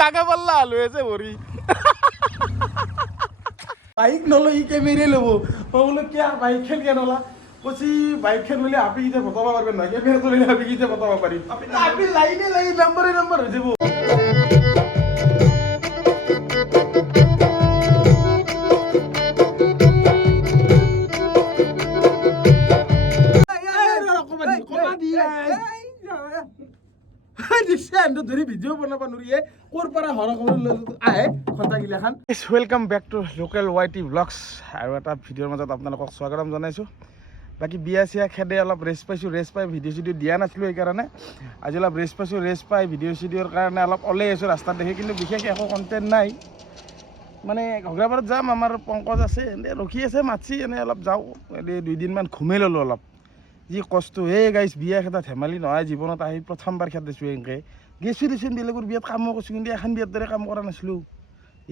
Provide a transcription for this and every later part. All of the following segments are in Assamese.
তাকে পাল্লা আলু আছে ভরি বাইক নলো ই ক্যামেরে লবো বলো কে বাইক খেল কে নলা বলছি বাইক খেল নিলে আপনি গিয়ে ফটাবা পারবেন না ক্যামেরা তো নিলে আপনি গিয়ে ফটাবা পারি আপনি লাইনে লাইন নাম্বারে নাম্বার হয়ে যাবো ওয়েলকাম বেক টু লোকেল ৱাইটি ব্লগছ আৰু এটা ভিডিঅ'ৰ মাজত আপোনালোকক স্বাগতম জনাইছোঁ বাকী বিয়া চিয়া খেদে অলপ ৰেষ্ট পাইছোঁ ৰেষ্ট পাই ভিডিঅ' চিডিঅ' দিয়া নাছিলোঁ সেইকাৰণে আজি অলপ ৰেষ্ট পাইছোঁ ৰেষ্ট পাই ভিডিঅ' চিডিঅ'ৰ কাৰণে অলপ ওলাই আছোঁ ৰাস্তাত দেখি কিন্তু বিশেষ একো কণ্টেণ্ট নাই মানে ঘগ্ৰাপাৰত যাম আমাৰ পংকজ আছে এনেই ৰখি আছে মাতছি এনেই অলপ যাওঁ এনেই 2 দিনমান ঘুমাই ল'লোঁ অলপ যি কষ্ট এই গাইছ বিয়া খেদা ধেমালি নহয় জীৱনত আহি প্ৰথমবাৰ খেদিছোঁ এনেকৈ গেছোঁ দেচোন বেলেগৰ বিয়াত কামো কৰিছোঁ কিন্তু এখন বিয়াৰ দৰে কাম কৰা নাছিলোঁ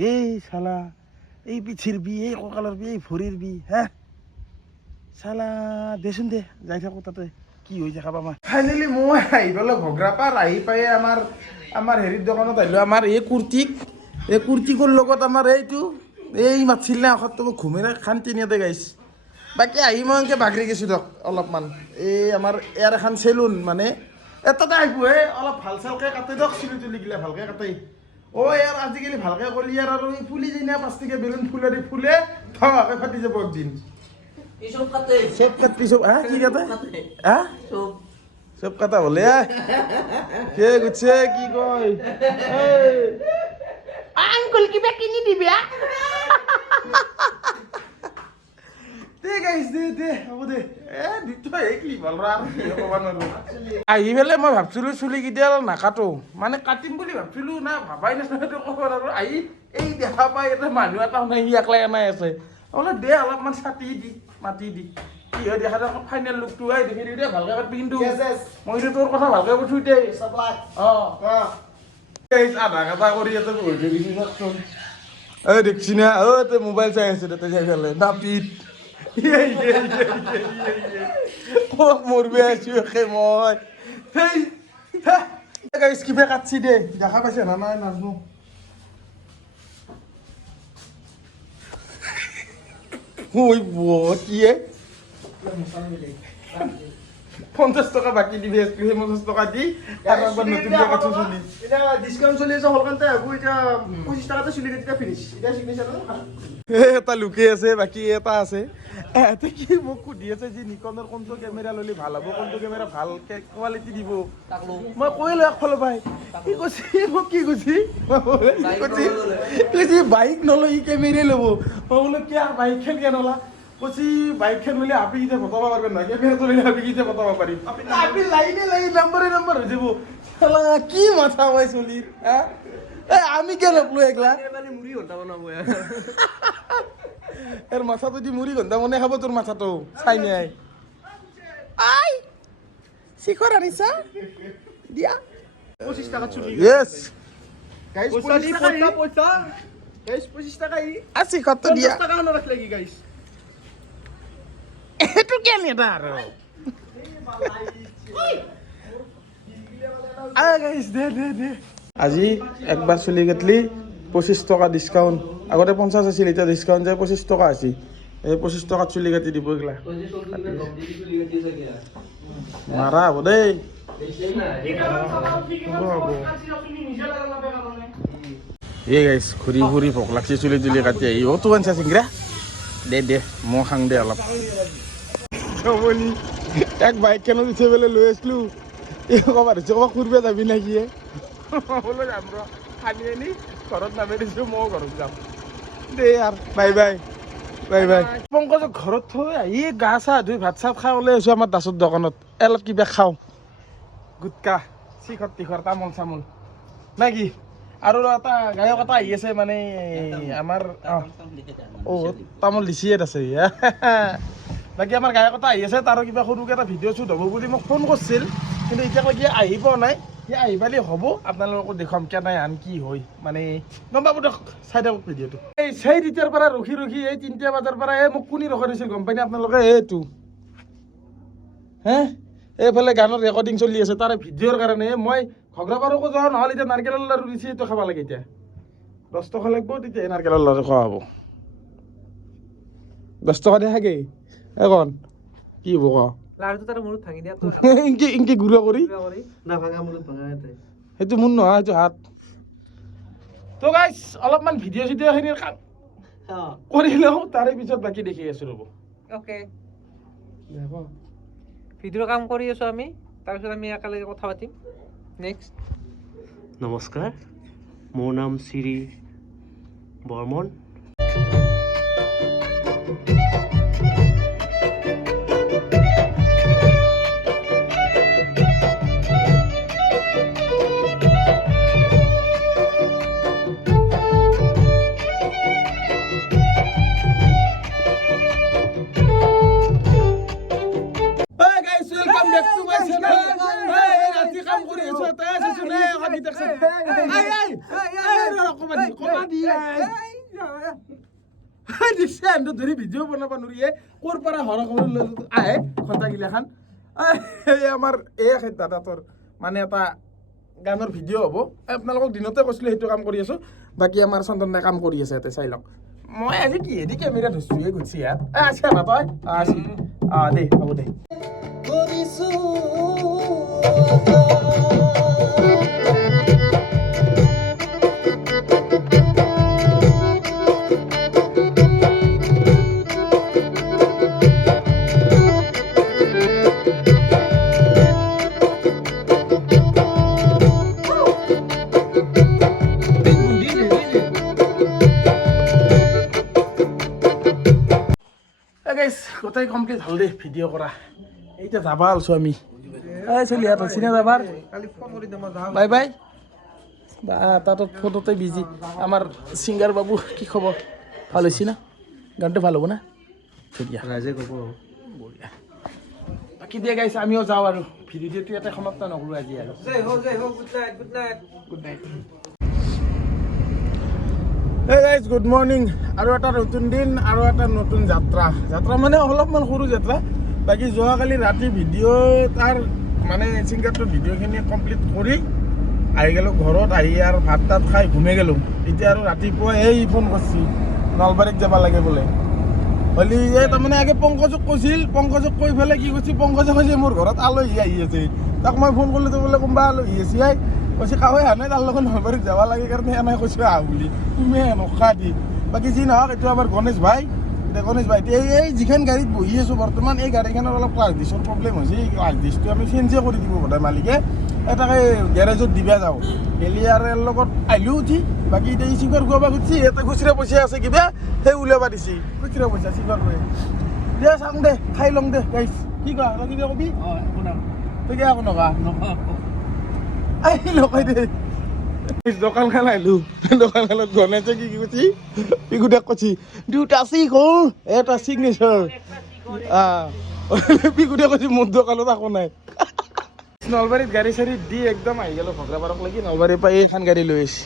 এই চালা এই পিঠিৰ বি এই কঁকালৰ বি এই ভৰিৰ বি হা চালা দেচোন দে যাই থাকোঁ তাতে কি হৈ যায় খাবা আমাৰ ফাইনেলি মই আহি পেলাই ঘগ্ৰাপাৰ আহি পাই আমাৰ হেৰিৰ দোকানত আহিলোঁ আমাৰ এই কুৰ্তিকৰ লগত আমাৰ এইটো এই মাতছিল না অসতটো মই ঘুমাই শান্তি নিয়াতে গাইছ বাকী আহি মই এনেকৈ বাগৰি গৈছোঁ দিয়ক অলপমান এই আমাৰ ইয়াৰ এখন চেলুন মানে এটাতে আহিব হে অলপ ভাল চালকৈ কাটে দিয়ক চুলি তুলিগিলা ভালকৈ কাটে ইয়াৰ আজিকালি ভালকৈ কৰিলি ইয়াৰ আৰু এই ফুলি যায় না প্লাষ্টিকে বেলুন ফুলেদি ফুলে ধমাকৈ ফাটি যাব একদিন চব কাটি চব হা কি কাটে হা চব কাটা হ'লে কে গুছে কি কয় আঙ্কুল কিবা কিনি দিবি আহি পেলাই মই ভাবছিলো চুলি কেইটা নাকাটো মানে কাটিম বুলি ভাবছিলো না ভাবাই নাছিলো ক'ব আৰু আহি এই দেখা পাই এটা মানুহ এটা নাই সি একলাই এনাই আছে বোলে দে অলপমান ছাটি দি মাতি দি কি হয় দেখা যাওক ফাইনেল লুকটো আহি দেখি দিওঁ দে ভালকৈ কাটবি কিন্তু মইতো তোৰ কথা ভালকৈ কৈছো দে আধা কাটা কৰি ইয়াতে বহি দেখিছো চাচোন দেখছি না তই মোবাইল চাই আছে তাতে চাই পেলাই নাপিত মৰবে আছো একে মই কিবা কাটছি দে দেখা পাইছে না নাই নাজনো কি 50 টকা বাকী দিবি 50 টকা দি একবার নতুন কাটছো চুলি এটা ডিসকাউন্ট চলি আছে হলকান্তে আগু এটা 25 টাকাতে চুলি দিতে ফিনিশ এটা সিগনেচার এটা লুকে আছে বাকি এটা আছে এতে কি মোক সুধি আছে যে নিকনৰ কোনটো কেমেৰা ললি ভাল হ'ব কোনটো কেমেৰা ভাল কোৱালিটি দিব মই কৈলো একফালে ভাই কি কৈছি মোক কি কৈছি বাইক নলো ই কেমেৰা ল'ব মই বোলো কি বাইক খেল কে নলা বলছি বাইক খেল নিলে আপনি গিয়ে ফটাবা পারবেন না ক্যামেরা তো নিলে আপনি গিয়ে ফটাবা পারি আপনি লাইনে লাইন নাম্বারে নাম্বার হয়ে যাবো কি মাথা ভাই চলির হ্যাঁ আমি কে লোকলো একলা মুড়ি ঘন্টা বানাবো এর মাথা তো দি মুড়ি ঘন্টা মনে খাবো তোর মাথা তো চাই নাই আই শিখর আনিছা দিয়া 25 টাকা চুরি ইয়েস গাইস 25 টাকা পয়সা গাইস 25 টাকা আছে কত দিয়া 10 টাকা না রাখলে কি গাইস এটু কেন এটা আর গাইস দে আজি একবার চুলি কাটলি 25 টাকা ডিসকাউন্ট আগতে 50 আছিল এটা ডিসকাউন্ট যায় 25 টাকা আছে এই 25 টাকা চুলি কাটি দিব এগুলা মারা হবো দেই এই গাইস ঘুরি ঘুরি ভোক লাগছে চুলি তুলি কাটি আহি ও তো আনছা সিংরা দে মই খাং দে অলপ এক বাইক কেন দিছে বেলে লৈ আসলো কবার কবা ফুরবে যাবি নাকি বলো যাম র খানি আনি ঘৰত নামে দিছো মই ঘৰত যাম দে আৰ বাই বাই পংকজ ঘৰত থৈ আহি গা চা ধুই ভাত চাত খাই ওলাই আছো আমাৰ দাসৰ দোকানত অলপ কিবা খাওঁ গুটকা শিখৰ তিখৰ তামোল চামোল নাকি আৰু এটা গায়ক এটা আহি আছে মানে আমাৰ তামোল লিচিয়েত আছে বাকী আমাৰ গায়ক এটা আহি আছে তাৰো কিবা সৰুকৈ এটা ভিডিঅ' শ্বুট হ'ব বুলি মোক ফোন কৰিছিল কিন্তু এতিয়ালৈকে আহি পোৱা নাই সি আহি পালি হ'ব আপোনালোকক দেখুৱাম কেনে আন কি হয় মানে গম পাব দিয়ক চাই থাকক ভিডিঅ'টো এই সেই তেতিয়াৰ পৰা ৰখি এই 3টা বজাৰ পৰা মোক কোনে ৰখাই দিছিল গম পাই নে আপোনালোকে এইটো হে এইফালে গানৰ ৰেকৰ্ডিং চলি আছে তাৰে ভিডিঅ'ৰ কাৰণে মই ঘগ্ৰাপাৰকো যোৱা নহ'ল এতিয়া নাৰিকলৰ লাৰু দিছে এইটো খাব লাগে এতিয়া 10 টকা লাগিব তেতিয়া নাৰিকলৰ লাৰু খোৱা হ'ব 10 টকা দিয়ে থাকে এখন কি হ'ব ক লাৰুটো তাৰ মূৰত ভাঙি দিয়া তো ইনকে গুড়া কৰি না ভাঙা মূৰত ভাঙা এতে সেইটো মোৰ নহয় সেইটো হাত তো গাইছ অলপমান ভিডিঅ' চিডিঅ'খিনিৰ কাম কৰি লওঁ তাৰে পিছত বাকী দেখি আছোঁ ৰ'ব ওকে ভিডিঅ'ৰ কাম কৰি আছোঁ আমি তাৰপিছত আমি একেলগে কথা পাতিম নেক্সট নমস্কাৰ মোৰ নাম শ্ৰী বৰ্মন ধৰি ভিডিঅ' বনাব নোৱাৰিয়ে ক'ৰ পৰা হৰ আহে ঘণ্টাগিলাখান এই আমাৰ এই দাদাটোৰ মানে এটা গানৰ ভিডিঅ' হ'ব আপোনালোকক দিনতে কৈছিলোঁ সেইটো কাম কৰি আছোঁ বাকী আমাৰ চন্দন দাই কাম কৰি আছে ইয়াতে চাই লওক মই আজি কিহেদি কেমেৰা ধৰিছোঁ এই ঘুচি ইয়াত আছে না তই আছে দে হ'ব দে গোটেই কমপ্লিট হ'ল দেই ভিডিঅ' কৰা এতিয়া যাবা আলছো আমি এই চলি ইয়াত চিনে যাবাৰ বাই বাই বা তাত ফটোতে বিজি আমাৰ ছিংগাৰ বাবু কি খবৰ ভাল হৈছে না গানটো ভাল হ'ব না ধুনীয়া ৰাইজে ক'ব বঢ়িয়া বাকী দিয়া গাইছে আমিও যাওঁ আৰু ভিডিঅ'টো ইয়াতে সমাপ্ত নকৰোঁ আজি আৰু good night Hey guys, good morning. আৰু এটা নতুন দিন আৰু এটা নতুন যাত্ৰা মানে অলপমান সৰু যাত্ৰা বাকী যোৱাকালি ৰাতি ভিডিঅ' তাৰ মানে ছিংগাৰটোৰ ভিডিঅ'খিনি কমপ্লিট কৰি আহি গ'লোঁ ঘৰত আহি আৰু ভাত তাত খাই ঘুমাই গ'লোঁ এতিয়া আৰু ৰাতিপুৱা এই ফোন কৰিছে নলবাৰীত যাব লাগে বোলে হ'লে এই তাৰমানে আগে পংকজক কৈছিল পংকজক কৈ পেলাই কি কৈছে পংকজে কৈছে মোৰ ঘৰত আলহী আহি আছে তাক মই ফোন কৰিলোঁ বোলে কোনোবা আলহী আছে কৈছে কাৱে আনে তাৰ লগত নলবাৰীত যাব লাগে কাৰণে এনেকৈ কৈছোঁ আহ বুলি তুমি এনেকুৱা দি বাকী যি নহওক এইটো আমাৰ গণেশ ভাই এতিয়া গণেশ ভাই এই যিখন গাড়ীত বহি আছোঁ বৰ্তমান এই গাড়ীখনৰ অলপ ক্লাছ ডিছৰ প্ৰব্লেম হৈছে এই ক্লাছ ডিছটো আমি চেঞ্জে কৰি দিব সদায় মালিকে এটাকে গেৰেজত দিবা যাওঁ গেলি আৰু ইয়াৰ লগত আহিলোঁ উঠি বাকী এতিয়া ই চিগাৰ খুৱাব খুজিছে এটা খুচুৰা পইচা আছে কিবা সেই উলিয়াব দিছে খুচুৰা পইচা চিগাৰ খুৱাই দে চাওঁ দে খাই লওঁ দে গাইছ কি কোৱা তই কিবা কবি তই কিয় একো নকা আহিলোঁ কৈ দে দোকানখন আহিলোঁ দোকানখনত গণেশে কি কৈছি পিকুদাক কৈছি দুটা চিক হ'ল এটা চিগনেচাৰ পিকুদাক কৈছি মোৰ দোকানত একো নাই নলবাৰীত গাড়ী চাড়ী দি একদম আহি গ'লোঁ ঘগ্ৰাপাৰক লাগি নলবাৰীৰ পৰা এইখন গাড়ী লৈ আহিছে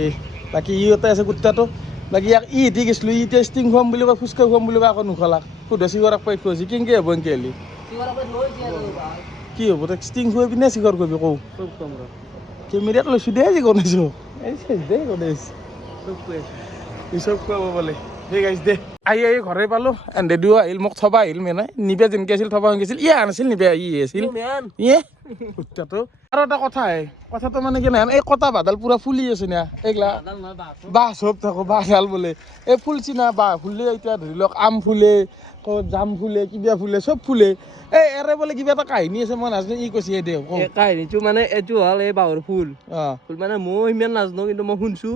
এই বাকী ই এটা আছে কুৰ্তাটো বাকী ইয়াক ই এটি গৈছিলোঁ ই টেষ্টিং খুৱাম বুলি কয় ফুচকা খুৱাম বুলি কয় আকৌ নোখোলাক সুধা চিগৰাক পাই থৈছে কেনেকৈ হ'ব এনেকৈ হ'লে কি হ'ব তই ষ্টিং খুৱাই পিনে চিগৰ কৰিবি কওঁ কেমেৰাত লৈছোঁ দে আজি গণেশক দে গণেশ চব খুৱাব বোলে সেই গাইছ দে আহি ঘৰে পালোঁ এণ্ডেডিও আহিল মোক থবা আহিল মানে নিবে যেনেকৈ আছিল থবা হৈছিল ইয়ে আনিছিল নিবে ই আছিল ইয়ে কুৰ্তাটো আৰু এটা কথাটো মানে কি নাই এই কটা বাদাল পুৰা ফুলি আছে না এইগিলা বাঁহ চব থাকো বাঁহ ডাল বোলে এই ফুলছি না বাঁহ ফুলে এতিয়া ধৰি লওক আম ফুলে জাম ফুলে কিবা ফুলে চব ফুলে এই এৰে বোলে কিবা এটা কাহিনী আছে মই নাজানো ই কৈছে দে কাহিনীটো মানে এইটো হ'ল এই বাঁহৰ ফুল ফুল মানে মই ইমান নাজানো কিন্তু মই শুনছো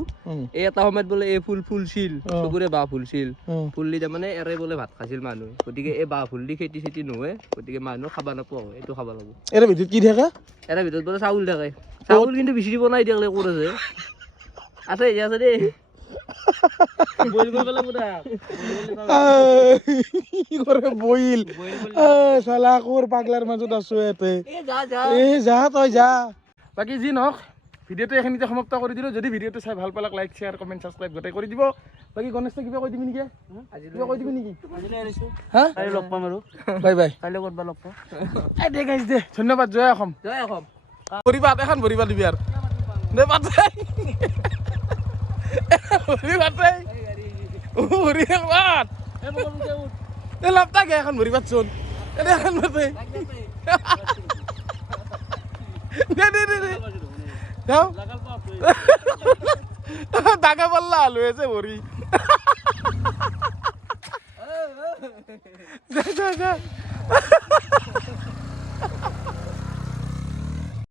এই এটা সময়ত বোলে এই ফুল ফুলছিল চবৰে বাঁহ ফুলছিল ফুললি তাৰমানে এৰে বোলে ভাত খাইছিল মানুহ গতিকে এই বাঁহ ফুল দি খেতি চেতি নহয় গতিকে মানুহ খাব নাপাওঁ এইটো খাব লাগিব এৰে ভিতৰত কি থাকে এৰে ভিতৰত বোলে চাউল থাকে চাউল কিন্তু বিচাৰি বনাই দিয়ালে ক'ত আছে আছে দেই বইল কৰি পেলাই পুৰা কি কৰে বইল চালা কোৰ পাগলাৰ মাজত আছো ইয়াতে যা তই যা বাকী যি নহওক ভিডিঅ'টো এইখিনিতে সমাপ্ত কৰি দিলোঁ যদি ভিডিঅ'টো চাই ভাল পালাক লাইক শ্বেয়াৰ কমেণ্ট ছাবস্ক্ৰাইব গোটেই কৰি দিব বাকী গণেশ তই কিবা কৈ দিবি নেকি কিবা কৈ দিবি নেকি হা লগ পাম আৰু বাই বাই কাইলৈ ক'ৰবাত লগ পাম দে গাইছ দে ধন্যবাদ জয় অসম জয় অসম ভৰি পাত এখন ভৰি পাত দিবি আৰু দে পাত ভৰি পাত ভৰি পাত এই লাভ থাকে এখন ভৰি পাতচোন এনে এখন পাতে দে দে দে দে যাও দাগা পাল্লা আলু আছে ভৰি যা যা যা